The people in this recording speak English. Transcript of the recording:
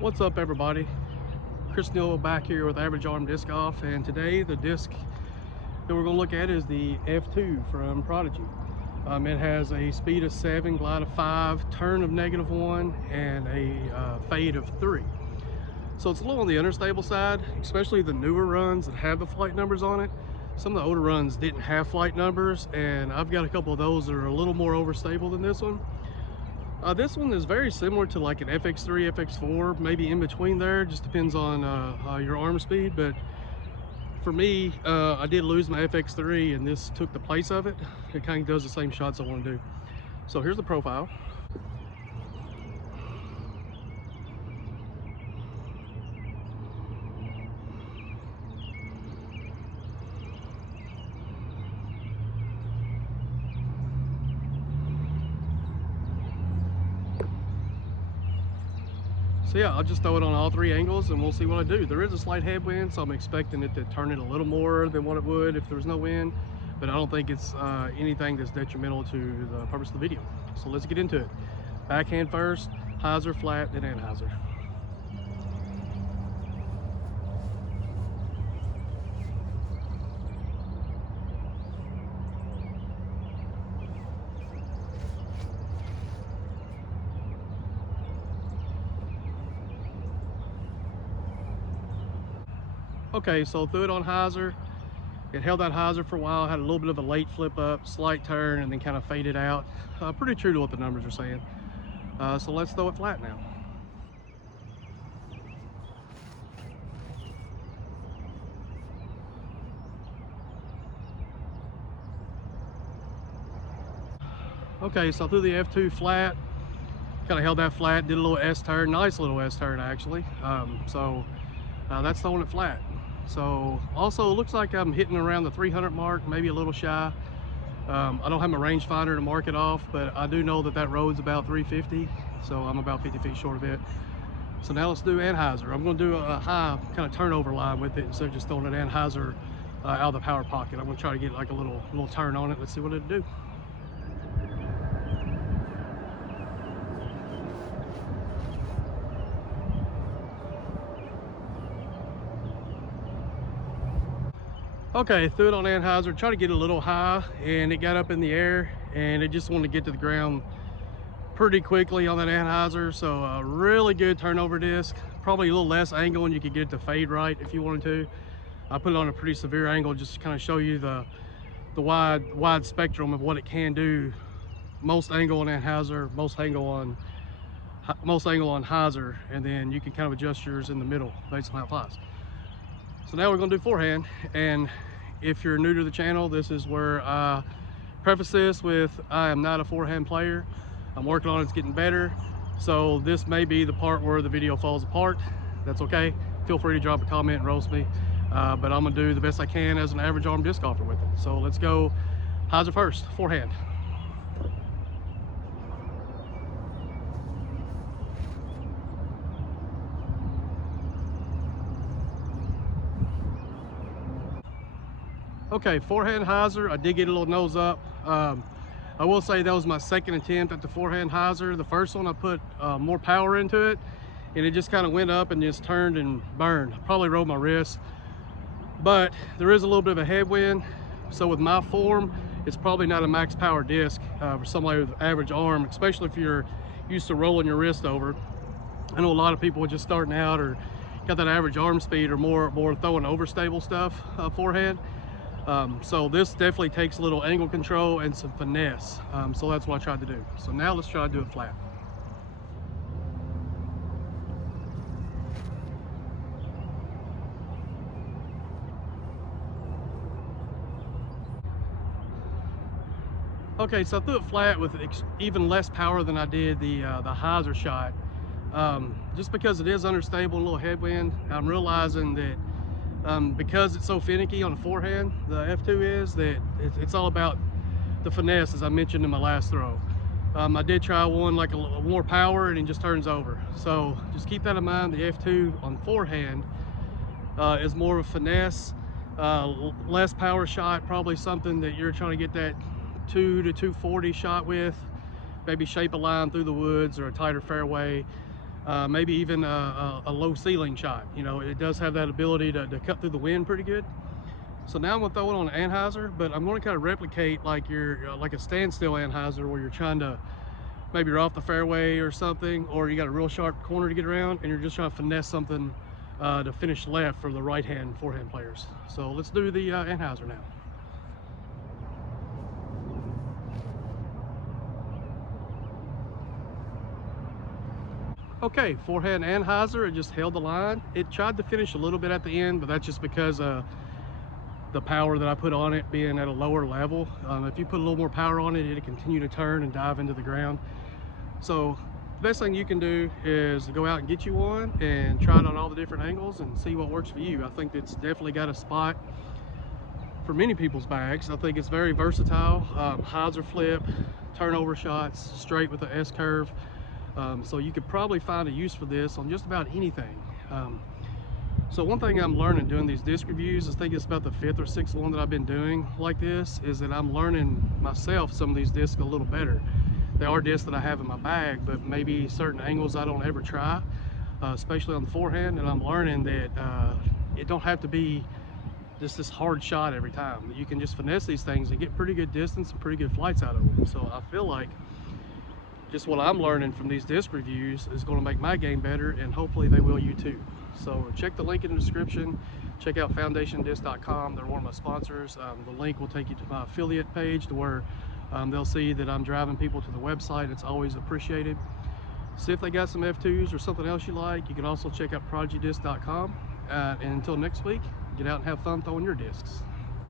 What's up, everybody? Chris Neal back here with Average Arm Disc Golf, and today the disc that we're going to look at is the F2 from Prodigy. It has a speed of 7, glide of 5, turn of -1, and a fade of 3. So it's a little on the understable side, especially the newer runs that have the flight numbers on it. Some of the older runs didn't have flight numbers, and I've got a couple of those that are a little more overstable than this one. This one is very similar to like an FX3, FX4, maybe in between there. Just depends on your arm speed. But for me, I did lose my FX3 and this took the place of it. It kind of does the same shots I want to do. So here's the profile. So yeah, I'll just throw it on all 3 angles and we'll see what I do. There is a slight headwind, so I'm expecting it to turn it a little more than what it would if there was no wind, but I don't think it's anything that's detrimental to the purpose of the video. So let's get into it. Backhand first, hyzer, flat, then anhyzer. Okay, so threw it on hyzer. It held that hyzer for a while, had a little bit of a late flip up, slight turn, and then kind of faded out. Pretty true to what the numbers are saying. So let's throw it flat now. Okay, so through the F2 flat, kind of held that flat, did a little S turn, nice little S turn actually. That's throwing it flat. So also it looks like I'm hitting around the 300 mark, maybe a little shy. I don't have my rangefinder to mark it off, but I do know that that road's about 350, so I'm about 50 feet short of it. So now let's do anhyzer. I'm going to do a high kind of turnover line with it instead of just throwing an anhyzer out of the power pocket. I'm going to try to get like a little turn on it. Let's see what it'll do. Okay, threw it on anhyzer, tried to get it a little high, and it got up in the air, and it just wanted to get to the ground pretty quickly on that anhyzer. So a really good turnover disc, probably a little less angle, and you could get it to fade right if you wanted to. I put it on a pretty severe angle just to kind of show you the wide spectrum of what it can do. Most angle on anhyzer, most angle on hyzer, and then you can kind of adjust yours in the middle based on how it flies. So now we're going to do forehand, and if you're new to the channel, this is where I preface this with I am not a forehand player. I'm working on it, it's getting better. So this may be the part where the video falls apart. That's okay. Feel free to drop a comment and roast me. But I'm going to do the best I can as an average arm disc golfer with it. So let's go hyzer first, forehand. Okay, forehand hyzer, I did get a little nose up. I will say that was my second attempt at the forehand hyzer. The first one I put more power into it, and it just kind of went up and just turned and burned. I probably rolled my wrist, but there is a little bit of a headwind. So with my form, it's probably not a max power disc for somebody with average arm, especially if you're used to rolling your wrist over. I know a lot of people just starting out or got that average arm speed or more throwing overstable stuff forehand. So this definitely takes a little angle control and some finesse. So that's what I tried to do. So now let's try to do it flat. Okay, so I threw it flat with even less power than I did the hyzer shot. Just because it is understable and a little headwind, I'm realizing that because it's so finicky on the forehand, the F2 is, that it's all about the finesse, as I mentioned in my last throw. I did try one like a more power and it just turns over. So just keep that in mind. The F2 on forehand is more of a finesse, less power shot, probably something that you're trying to get that 2 to 240 shot with, maybe shape a line through the woods or a tighter fairway. maybe even a low ceiling shot. You know, it does have that ability to cut through the wind pretty good. So now I'm gonna throw it on an anhyzer, but I'm gonna kind of replicate like like a standstill anhyzer, where you're trying to, maybe you're off the fairway or something, or you got a real sharp corner to get around and you're just trying to finesse something to finish left for the right hand forehand players. So let's do the anhyzer now. Okay, forehand anhyzer, it just held the line. It tried to finish a little bit at the end, but that's just because the power that I put on it being at a lower level. If you put a little more power on it, it'll continue to turn and dive into the ground. So the best thing you can do is go out and get you one and try it on all the different angles and see what works for you. I think it's definitely got a spot for many people's bags. I think it's very versatile. Hyzer flip, turnover shots, straight with the S curve. So you could probably find a use for this on just about anything. So one thing I'm learning doing these disc reviews, I think it's about the 5th or 6th one that I've been doing like this, is that I'm learning myself some of these discs a little better. They are discs that I have in my bag, but maybe certain angles I don't ever try, especially on the forehand, and I'm learning that it don't have to be just this hard shot every time. You can just finesse these things and get pretty good distance and pretty good flights out of them. So I feel like just what I'm learning from these disc reviews is going to make my game better, and hopefully they will you too. So check the link in the description. Check out foundationdisc.com. They're one of my sponsors. The link will take you to my affiliate page, to where they'll see that I'm driving people to the website. It's always appreciated. See if they got some F2s or something else you like. You can also check out prodigydisc.com. And until next week, get out and have fun throwing your discs.